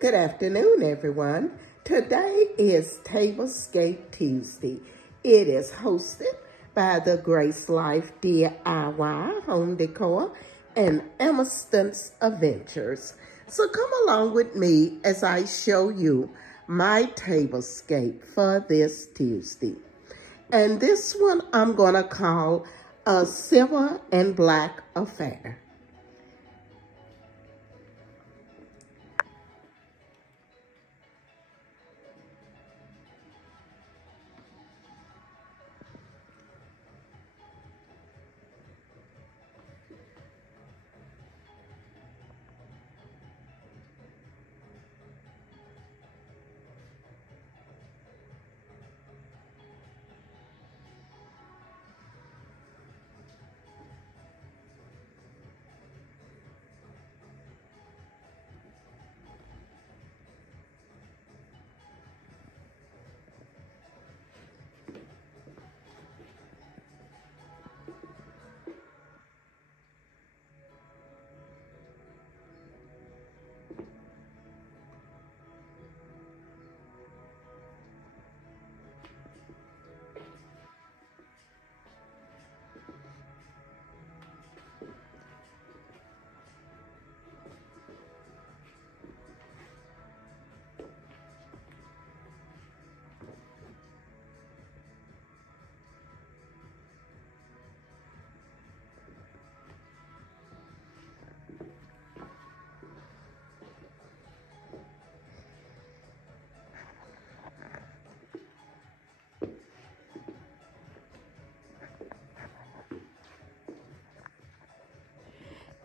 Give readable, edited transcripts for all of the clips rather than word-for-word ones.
Good afternoon, everyone. Today is Tablescape Tuesday. It is hosted by the Grace Life DIY Home Decor and Emerson's Adventures. So come along with me as I show you my tablescape for this Tuesday. And this one I'm going to call a silver and black affair.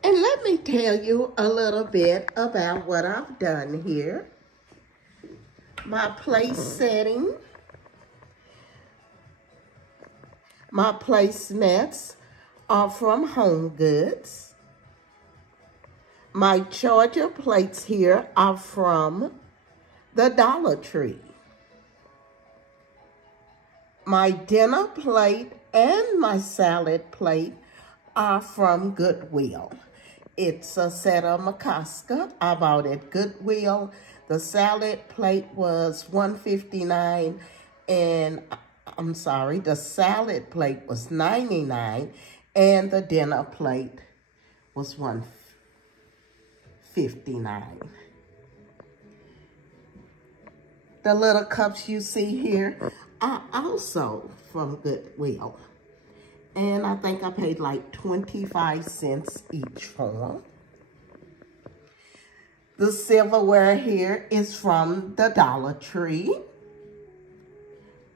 And let me tell you a little bit about what I've done here. My place setting, my placemats are from Home Goods. My charger plates here are from the Dollar Tree. My dinner plate and my salad plate are from Goodwill. It's a set of Macoska. I bought at Goodwill. The salad plate was $1.59, and I'm sorry, the salad plate was $99, and the dinner plate was $1.59. The little cups you see here are also from Goodwill. And I think I paid like 25 cents each for them. The silverware here is from the Dollar Tree.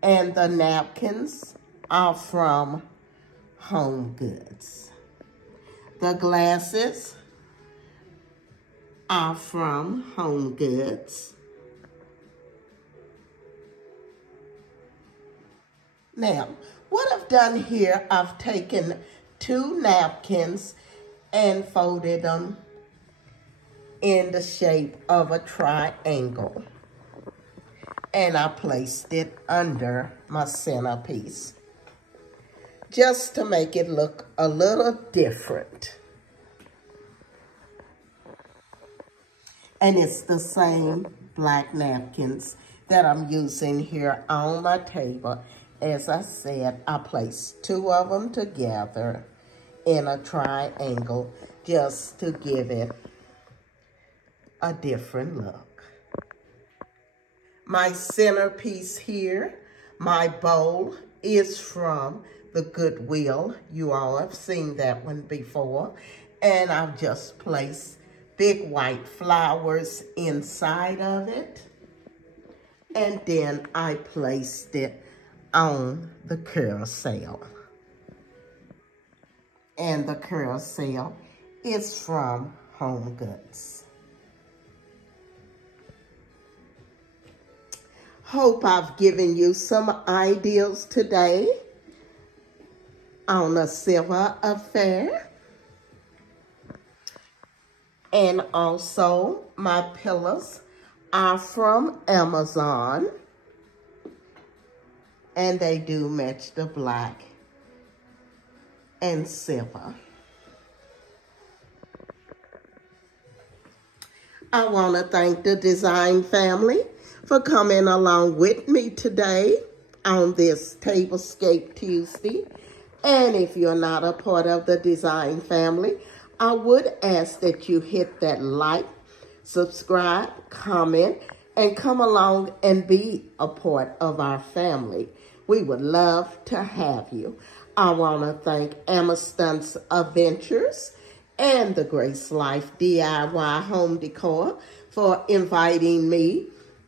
And the napkins are from Home Goods. The glasses are from Home Goods. Now, what I've done here, I've taken 2 napkins and folded them in the shape of a triangle. And I placed it under my centerpiece, just to make it look a little different. And it's the same black napkins that I'm using here on my table. As I said, I placed 2 of them together in a triangle just to give it a different look. My centerpiece here, my bowl, is from the Goodwill. You all have seen that one before. And I've just placed big white flowers inside of it. And then I placed it on the carousel. And the carousel is from Home Goods. Hope I've given you some ideas today on a silver affair. And also my pillows are from Amazon. And they do match the black and silver. I want to thank the design family for coming along with me today on this Tablescape Tuesday. And if you're not a part of the design family, I would ask that you hit that like, subscribe, comment, and come along and be a part of our family. We would love to have you. I want to thank Amaston's Adventures and the Grace Life DIY Home Decor for inviting me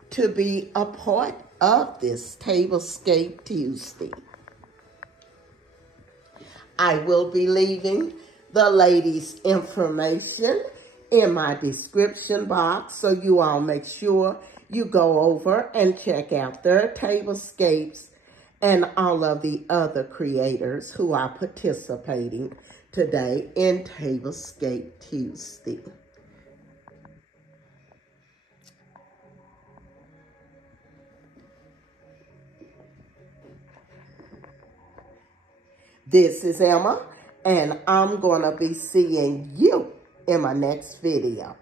to be a part of this Tablescape Tuesday. I will be leaving the ladies' information in my description box, so you all make sure you go over and check out their tablescapes and all of the other creators who are participating today in Tablescape Tuesday. This is Emma, and I'm going to be seeing you in my next video.